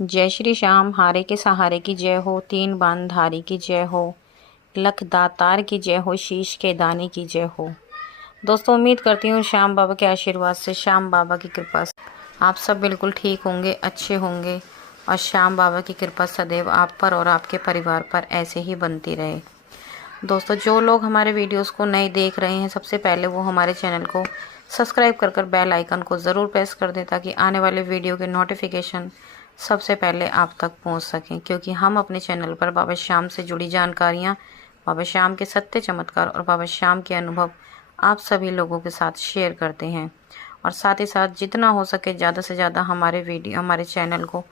जय श्री श्याम, हारे के सहारे की जय हो, तीन बाण धारी की जय हो, लख दातार की जय हो, शीश के दानी की जय हो। दोस्तों, उम्मीद करती हूँ श्याम बाबा के आशीर्वाद से, श्याम बाबा की कृपा से आप सब बिल्कुल ठीक होंगे, अच्छे होंगे और श्याम बाबा की कृपा सदैव आप पर और आपके परिवार पर ऐसे ही बनती रहे। दोस्तों, जो लोग हमारे वीडियोस को नए देख रहे हैं, सबसे पहले वो हमारे चैनल को सब्सक्राइब कर बेल आइकन को ज़रूर प्रेस कर दें ताकि आने वाले वीडियो के नोटिफिकेशन सबसे पहले आप तक पहुंच सकें, क्योंकि हम अपने चैनल पर बाबा श्याम से जुड़ी जानकारियां, बाबा श्याम के सत्य चमत्कार और बाबा श्याम के अनुभव आप सभी लोगों के साथ शेयर करते हैं। और साथ ही साथ जितना हो सके ज़्यादा से ज़्यादा हमारे चैनल को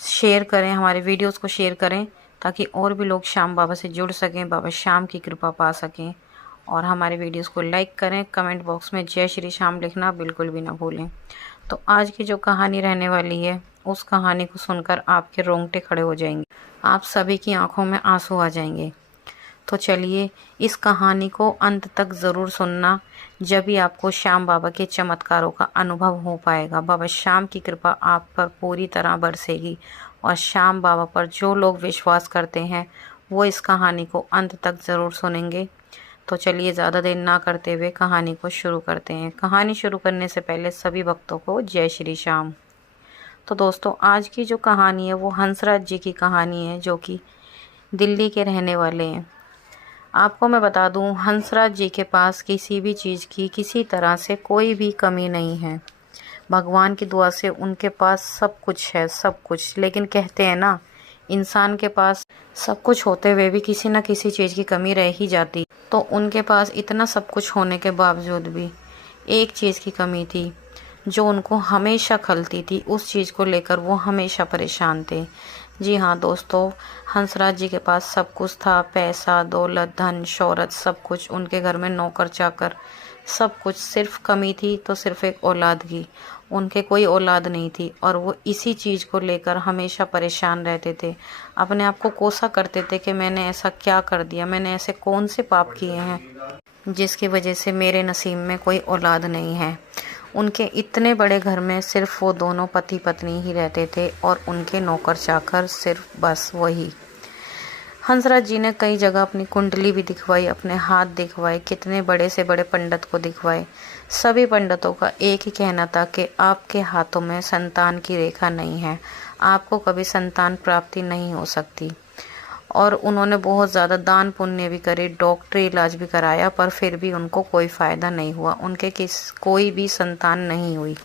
शेयर करें, हमारे वीडियोस को शेयर करें ताकि और भी लोग श्याम बाबा से जुड़ सकें, बाबा श्याम की कृपा पा सकें। और हमारे वीडियोस को लाइक करें, कमेंट बॉक्स में जय श्री श्याम लिखना बिल्कुल भी ना भूलें। तो आज की जो कहानी रहने वाली है, उस कहानी को सुनकर आपके रोंगटे खड़े हो जाएंगे, आप सभी की आंखों में आंसू आ जाएंगे। तो चलिए, इस कहानी को अंत तक ज़रूर सुनना, जब भी आपको श्याम बाबा के चमत्कारों का अनुभव हो पाएगा। बाबा श्याम की कृपा आप पर पूरी तरह बरसेगी और श्याम बाबा पर जो लोग विश्वास करते हैं वो इस कहानी को अंत तक ज़रूर सुनेंगे। तो चलिए, ज़्यादा देर ना करते हुए कहानी को शुरू करते हैं। कहानी शुरू करने से पहले सभी भक्तों को जय श्री श्याम। तो दोस्तों, आज की जो कहानी है वो हंसराज जी की कहानी है, जो कि दिल्ली के रहने वाले हैं। आपको मैं बता दूं, हंसराज जी के पास किसी भी चीज़ की किसी तरह से कोई भी कमी नहीं है। भगवान की दुआ से उनके पास सब कुछ है, सब कुछ। लेकिन कहते हैं ना, इंसान के पास सब कुछ होते हुए भी किसी न किसी चीज़ की कमी रह ही जाती। तो उनके पास इतना सब कुछ होने के बावजूद भी एक चीज़ की कमी थी जो उनको हमेशा खलती थी। उस चीज़ को लेकर वो हमेशा परेशान थे। जी हाँ दोस्तों, हंसराज जी के पास सब कुछ था, पैसा, दौलत, धन, शोहरत, सब कुछ। उनके घर में नौकर चाकर सब कुछ। सिर्फ कमी थी तो सिर्फ एक औलाद की। उनके कोई औलाद नहीं थी और वो इसी चीज़ को लेकर हमेशा परेशान रहते थे। अपने आप को कोसा करते थे कि मैंने ऐसा क्या कर दिया, मैंने ऐसे कौन से पाप किए हैं जिसकी वजह से मेरे नसीब में कोई औलाद नहीं है। उनके इतने बड़े घर में सिर्फ वो दोनों पति पत्नी ही रहते थे और उनके नौकर चाकर, सिर्फ बस वही। हंसराज जी ने कई जगह अपनी कुंडली भी दिखवाई, अपने हाथ दिखवाए, कितने बड़े से बड़े पंडित को दिखवाए। सभी पंडितों का एक ही कहना था कि आपके हाथों में संतान की रेखा नहीं है, आपको कभी संतान प्राप्ति नहीं हो सकती। और उन्होंने बहुत ज़्यादा दान पुण्य भी करे, डॉक्टरी इलाज भी कराया, पर फिर भी उनको कोई फ़ायदा नहीं हुआ। उनके कोई भी संतान नहीं हुई।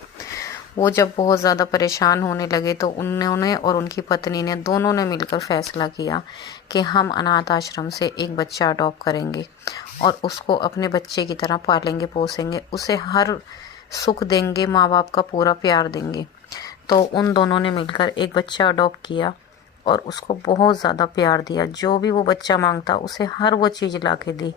वो जब बहुत ज़्यादा परेशान होने लगे तो उन्होंने और उनकी पत्नी ने दोनों ने मिलकर फैसला किया कि हम अनाथ आश्रम से एक बच्चा अडॉप्ट करेंगे और उसको अपने बच्चे की तरह पालेंगे, पोसेंगे, उसे हर सुख देंगे, माँ बाप का पूरा प्यार देंगे। तो उन दोनों ने मिलकर एक बच्चा अडॉप्ट किया और उसको बहुत ज़्यादा प्यार दिया। जो भी वो बच्चा मांगता उसे हर वो चीज़ ला के दी।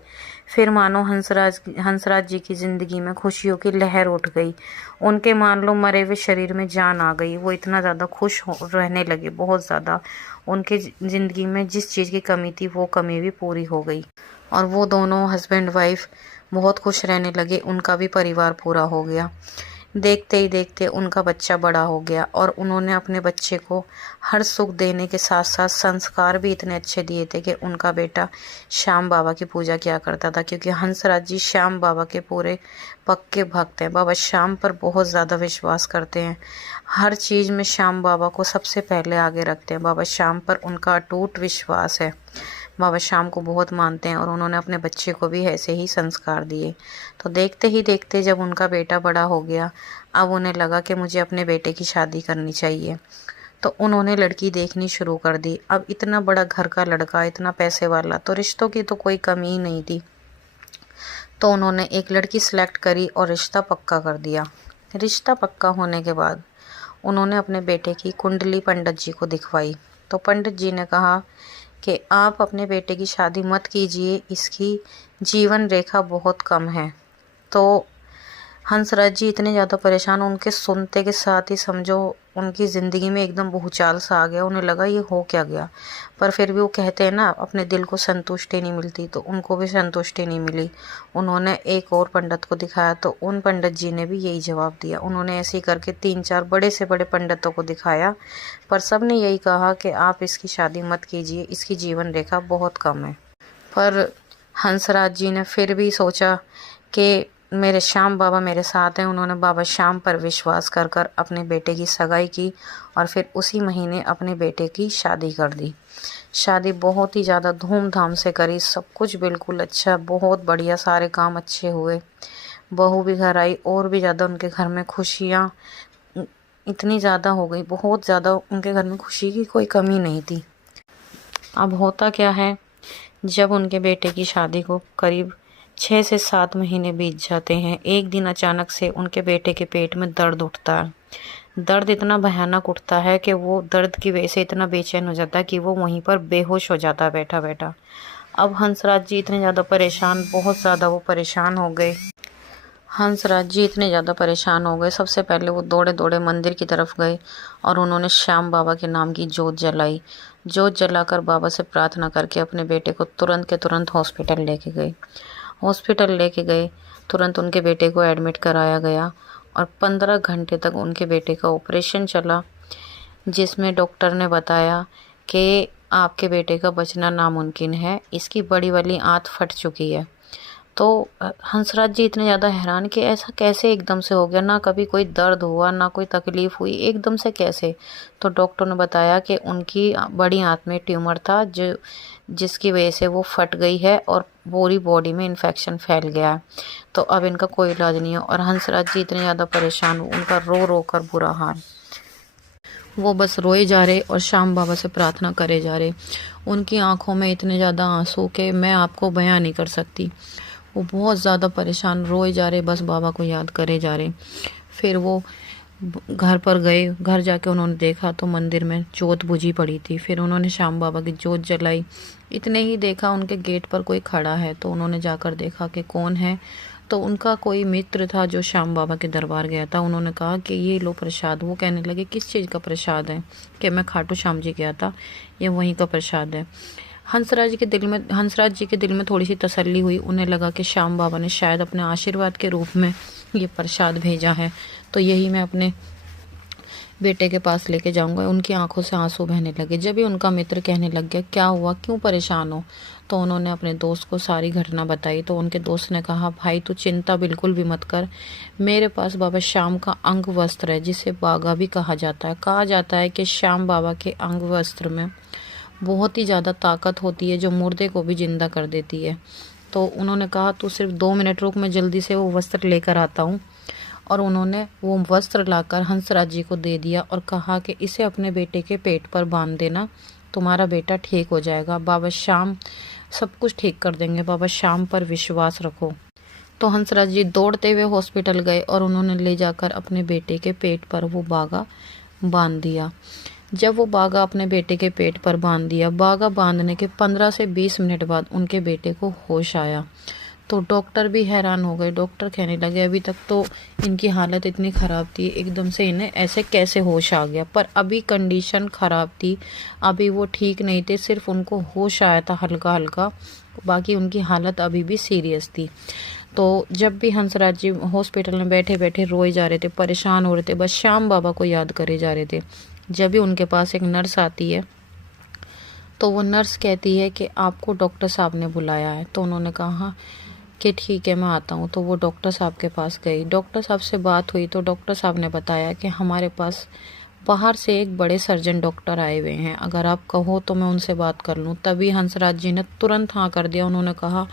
फिर मानो हंसराज जी की ज़िंदगी में खुशियों की लहर उठ गई। उनके मान लो मरे हुए शरीर में जान आ गई। वो इतना ज़्यादा खुश रहने लगे, बहुत ज़्यादा। उनके ज़िंदगी में जिस चीज़ की कमी थी वो कमी भी पूरी हो गई और वो दोनों हस्बैंड वाइफ बहुत खुश रहने लगे। उनका भी परिवार पूरा हो गया। देखते ही देखते उनका बच्चा बड़ा हो गया और उन्होंने अपने बच्चे को हर सुख देने के साथ साथ संस्कार भी इतने अच्छे दिए थे कि उनका बेटा श्याम बाबा की पूजा किया करता था, क्योंकि हंसराज जी श्याम बाबा के पूरे पक्के भक्त हैं। बाबा श्याम पर बहुत ज़्यादा विश्वास करते हैं। हर चीज़ में श्याम बाबा को सबसे पहले आगे रखते हैं। बाबा श्याम पर उनका अटूट विश्वास है। बाबा श्याम को बहुत मानते हैं और उन्होंने अपने बच्चे को भी ऐसे ही संस्कार दिए। तो देखते ही देखते जब उनका बेटा बड़ा हो गया, अब उन्हें लगा कि मुझे अपने बेटे की शादी करनी चाहिए। तो उन्होंने लड़की देखनी शुरू कर दी। अब इतना बड़ा घर का लड़का, इतना पैसे वाला, तो रिश्तों की तो कोई कमी ही नहीं थी। तो उन्होंने एक लड़की सेलेक्ट करी और रिश्ता पक्का कर दिया। रिश्ता पक्का होने के बाद उन्होंने अपने बेटे की कुंडली पंडित जी को दिखवाई। तो पंडित जी ने कहा कि आप अपने बेटे की शादी मत कीजिए, इसकी जीवन रेखा बहुत कम है। तो हंसराज जी इतने ज़्यादा परेशान, उनके सुनते के साथ ही समझो उनकी ज़िंदगी में एकदम भूचाल सा आ गया। उन्हें लगा ये हो क्या गया, पर फिर भी वो कहते हैं ना, अपने दिल को संतुष्टि नहीं मिलती, तो उनको भी संतुष्टि नहीं मिली। उन्होंने एक और पंडित को दिखाया, तो उन पंडित जी ने भी यही जवाब दिया। उन्होंने ऐसे ही करके 3-4 बड़े से बड़े पंडितों को दिखाया, पर सब ने यही कहा कि आप इसकी शादी मत कीजिए, इसकी जीवन रेखा बहुत कम है। पर हंसराज जी ने फिर भी सोचा कि मेरे श्याम बाबा मेरे साथ हैं। उन्होंने बाबा श्याम पर विश्वास कर कर अपने बेटे की सगाई की और फिर उसी महीने अपने बेटे की शादी कर दी। शादी बहुत ही ज़्यादा धूमधाम से करी, सब कुछ बिल्कुल अच्छा, बहुत बढ़िया, सारे काम अच्छे हुए। बहू भी घर आई और भी ज़्यादा उनके घर में खुशियाँ इतनी ज़्यादा हो गई, बहुत ज़्यादा उनके घर में खुशी की कोई कमी नहीं थी। अब होता क्या है, जब उनके बेटे की शादी को करीब 6 से 7 महीने बीत जाते हैं, एक दिन अचानक से उनके बेटे के पेट में दर्द उठता है। दर्द इतना भयानक उठता है कि वो दर्द की वजह से इतना बेचैन हो जाता है कि वो वहीं पर बेहोश हो जाता है बैठा बैठा। अब हंसराज जी इतने ज़्यादा परेशान, बहुत ज़्यादा वो परेशान हो गए। हंसराज जी इतने ज़्यादा परेशान हो गए, सबसे पहले वो दौड़े दौड़े मंदिर की तरफ गए और उन्होंने श्याम बाबा के नाम की जोत जलाई। जोत जलाकर बाबा से प्रार्थना करके अपने बेटे को तुरंत के तुरंत हॉस्पिटल लेके गए। हॉस्पिटल लेके गए, तुरंत उनके बेटे को एडमिट कराया गया और 15 घंटे तक उनके बेटे का ऑपरेशन चला, जिसमें डॉक्टर ने बताया कि आपके बेटे का बचना नामुमकिन है, इसकी बड़ी वाली आंत फट चुकी है। तो हंसराज जी इतने ज़्यादा हैरान कि ऐसा कैसे एकदम से हो गया, ना कभी कोई दर्द हुआ ना कोई तकलीफ़ हुई, एकदम से कैसे। तो डॉक्टर ने बताया कि उनकी बड़ी आंत में ट्यूमर था जिसकी वजह से वो फट गई है और पूरी बॉडी में इन्फेक्शन फैल गया है, तो अब इनका कोई इलाज नहीं है। और हंसराज जी इतने ज़्यादा परेशान हुए, उनका रो रो कर बुरा हाल, वो बस रोए जा रहे और श्याम बाबा से प्रार्थना करे जा रहे। उनकी आंखों में इतने ज़्यादा आंसू के मैं आपको बयां नहीं कर सकती। वो बहुत ज़्यादा परेशान रोए जा रहे, बस बाबा को याद करे जा रहे। फिर वो घर पर गए, घर जाके उन्होंने देखा तो मंदिर में जोत बुझी पड़ी थी। फिर उन्होंने श्याम बाबा की जोत जलाई। इतने ही देखा उनके गेट पर कोई खड़ा है, तो उन्होंने जाकर देखा कि कौन है। तो उनका कोई मित्र था जो श्याम बाबा के दरबार गया था। उन्होंने कहा कि ये लो प्रसाद। वो कहने लगे किस चीज़ का प्रसाद है? कि मैं खाटू श्याम जी गया था, ये वहीं का प्रसाद है। हंसराज जी के दिल में थोड़ी सी तसल्ली हुई। उन्हें लगा कि श्याम बाबा ने शायद अपने आशीर्वाद के रूप में ये प्रसाद भेजा है, तो यही मैं अपने बेटे के पास लेके जाऊंगा। उनकी आंखों से आंसू बहने लगे। जब ही उनका मित्र कहने लग गया क्या हुआ, क्यों परेशान हो, तो उन्होंने अपने दोस्त को सारी घटना बताई। तो उनके दोस्त ने कहा भाई तू चिंता बिल्कुल भी मत कर, मेरे पास बाबा श्याम का अंग वस्त्र है, जिसे बागा भी कहा जाता है। कहा जाता है कि श्याम बाबा के अंग वस्त्र में बहुत ही ज़्यादा ताकत होती है जो मुर्दे को भी जिंदा कर देती है। तो उन्होंने कहा तू सिर्फ 2 मिनट रुक, मैं जल्दी से वो वस्त्र लेकर आता हूँ। और उन्होंने वो वस्त्र लाकर हंसराज जी को दे दिया और कहा कि इसे अपने बेटे के पेट पर बांध देना, तुम्हारा बेटा ठीक हो जाएगा, बाबा श्याम सब कुछ ठीक कर देंगे, बाबा श्याम पर विश्वास रखो। तो हंसराज जी दौड़ते हुए हॉस्पिटल गए और उन्होंने ले जाकर अपने बेटे के पेट पर वो बागा बांध दिया। जब वो बागा अपने बेटे के पेट पर बांध दिया, बागा बांधने के 15 से 20 मिनट बाद उनके बेटे को होश आया। तो डॉक्टर भी हैरान हो गए। डॉक्टर कहने लगे अभी तक तो इनकी हालत इतनी ख़राब थी, एकदम से इन्हें ऐसे कैसे होश आ गया। पर अभी कंडीशन ख़राब थी, अभी वो ठीक नहीं थे, सिर्फ उनको होश आया था हल्का हल्का, बाकी उनकी हालत अभी भी सीरियस थी। तो जब भी हंसराज जी हॉस्पिटल में बैठे बैठे रोए जा रहे थे, परेशान हो रहे थे, बस श्याम बाबा को याद करे जा रहे थे। जब भी उनके पास एक नर्स आती है तो वो नर्स कहती है कि आपको डॉक्टर साहब ने बुलाया है। तो उन्होंने कहा कि ठीक है मैं आता हूँ। तो वो डॉक्टर साहब के पास गई। डॉक्टर साहब से बात हुई तो डॉक्टर साहब ने बताया कि हमारे पास बाहर से एक बड़े सर्जन डॉक्टर आए हुए हैं, अगर आप कहो तो मैं उनसे बात कर लूँ। तभी हंसराज जी ने तुरंत हाँ कर दिया। उन्होंने कहा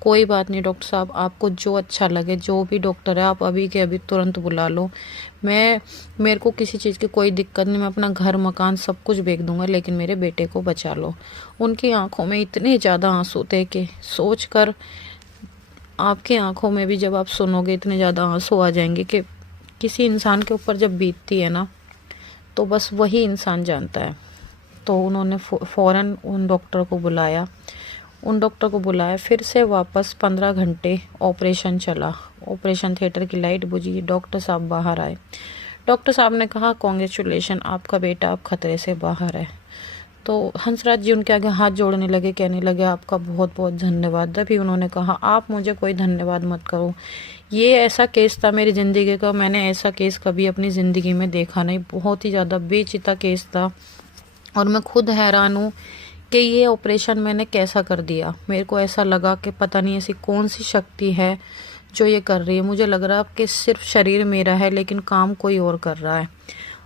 कोई बात नहीं डॉक्टर साहब, आपको जो अच्छा लगे, जो भी डॉक्टर है आप अभी के अभी तुरंत बुला लो। मेरे को किसी चीज़ की कोई दिक्कत नहीं, मैं अपना घर मकान सब कुछ बेच दूंगा, लेकिन मेरे बेटे को बचा लो। उनकी आंखों में इतने ज़्यादा आंसू थे कि सोच कर आपकी आंखों में भी जब आप सुनोगे इतने ज़्यादा आंसू आ जाएंगे कि किसी इंसान के ऊपर जब बीतती है ना, तो बस वही इंसान जानता है। तो उन्होंने फ़ौरन उन डॉक्टर को बुलाया। उन डॉक्टर को बुलाया, फिर से वापस 15 घंटे ऑपरेशन चला। ऑपरेशन थिएटर की लाइट बुझी, डॉक्टर साहब बाहर आए। डॉक्टर साहब ने कहा, कॉन्ग्रेचुलेशन, आपका बेटा अब खतरे से बाहर है। तो हंसराज जी उनके आगे हाथ जोड़ने लगे, कहने लगे आपका बहुत बहुत धन्यवाद। तभी उन्होंने कहा, आप मुझे कोई धन्यवाद मत करो, ये ऐसा केस था मेरी ज़िंदगी का, मैंने ऐसा केस कभी अपनी ज़िंदगी में देखा नहीं। बहुत ही ज़्यादा बेचिता केस था और मैं खुद हैरान हूँ कि ये ऑपरेशन मैंने कैसा कर दिया। मेरे को ऐसा लगा कि पता नहीं ऐसी कौन सी शक्ति है जो ये कर रही है। मुझे लग रहा है कि सिर्फ शरीर मेरा है लेकिन काम कोई और कर रहा है।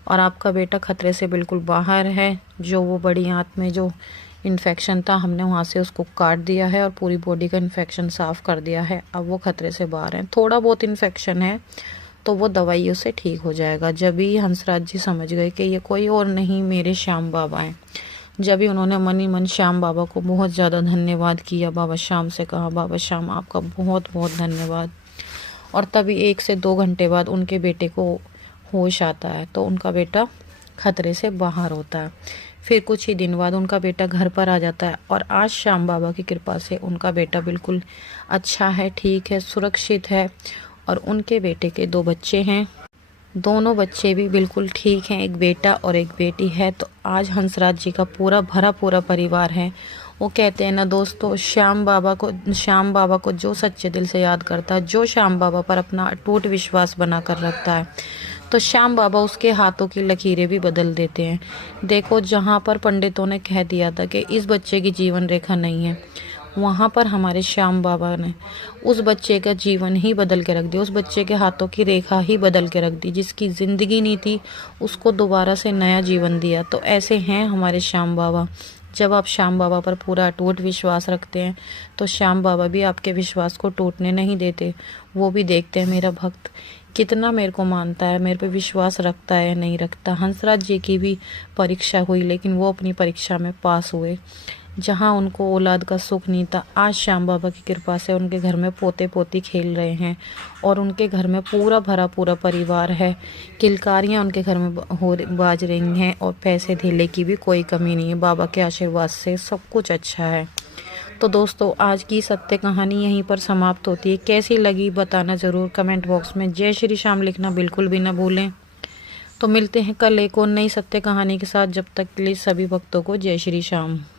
और आपका बेटा खतरे से बिल्कुल बाहर है। जो वो बड़ी आंत में जो इन्फेक्शन था, हमने वहाँ से उसको काट दिया है और पूरी बॉडी का इन्फेक्शन साफ़ कर दिया है। अब वो खतरे से बाहर है। थोड़ा बहुत इन्फेक्शन है तो वो दवाइयों से ठीक हो जाएगा। जब ही हंसराज जी समझ गए कि ये कोई और नहीं मेरे श्याम बाबा हैं। जब ही उन्होंने मन ही मन श्याम बाबा को बहुत ज़्यादा धन्यवाद किया। बाबा श्याम से कहा, बाबा श्याम आपका बहुत बहुत धन्यवाद। और तभी 1 से 2 घंटे बाद उनके बेटे को होश आता है, तो उनका बेटा खतरे से बाहर होता है। फिर कुछ ही दिन बाद उनका बेटा घर पर आ जाता है और आज श्याम बाबा की कृपा से उनका बेटा बिल्कुल अच्छा है, ठीक है, सुरक्षित है। और उनके बेटे के 2 बच्चे हैं, दोनों बच्चे भी बिल्कुल ठीक हैं, एक बेटा और एक बेटी है। तो आज हंसराज जी का पूरा भरा पूरा परिवार है। वो कहते हैं ना दोस्तों, श्याम बाबा को जो सच्चे दिल से याद करता है, जो श्याम बाबा पर अपना अटूट विश्वास बना कर रखता है, तो श्याम बाबा उसके हाथों की लकीरें भी बदल देते हैं। देखो, जहाँ पर पंडितों ने कह दिया था कि इस बच्चे की जीवन रेखा नहीं है, वहाँ पर हमारे श्याम बाबा ने उस बच्चे का जीवन ही बदल के रख दिया। उस बच्चे के हाथों की रेखा ही बदल के रख दी। जिसकी ज़िंदगी नहीं थी उसको दोबारा से नया जीवन दिया। तो ऐसे हैं हमारे श्याम बाबा। जब आप श्याम बाबा पर पूरा अटूट विश्वास रखते हैं तो श्याम बाबा भी आपके विश्वास को टूटने नहीं देते। वो भी देखते हैं मेरा भक्त कितना मेरे को मानता है, मेरे पे विश्वास रखता है या नहीं रखता। हंसराज जी की भी परीक्षा हुई लेकिन वो अपनी परीक्षा में पास हुए। जहाँ उनको औलाद का सुख नहीं था, आज श्याम बाबा की कृपा से उनके घर में पोते पोती खेल रहे हैं और उनके घर में पूरा भरा पूरा परिवार है। किलकारियाँ उनके घर में बाज रही हैं और पैसे धेले की भी कोई कमी नहीं है। बाबा के आशीर्वाद से सब कुछ अच्छा है। तो दोस्तों, आज की सत्य कहानी यहीं पर समाप्त होती है। कैसी लगी बताना ज़रूर कमेंट बॉक्स में। जय श्री श्याम लिखना बिल्कुल भी ना भूलें। तो मिलते हैं कल एक और नई सत्य कहानी के साथ। जब तक के लिए सभी भक्तों को जय श्री श्याम।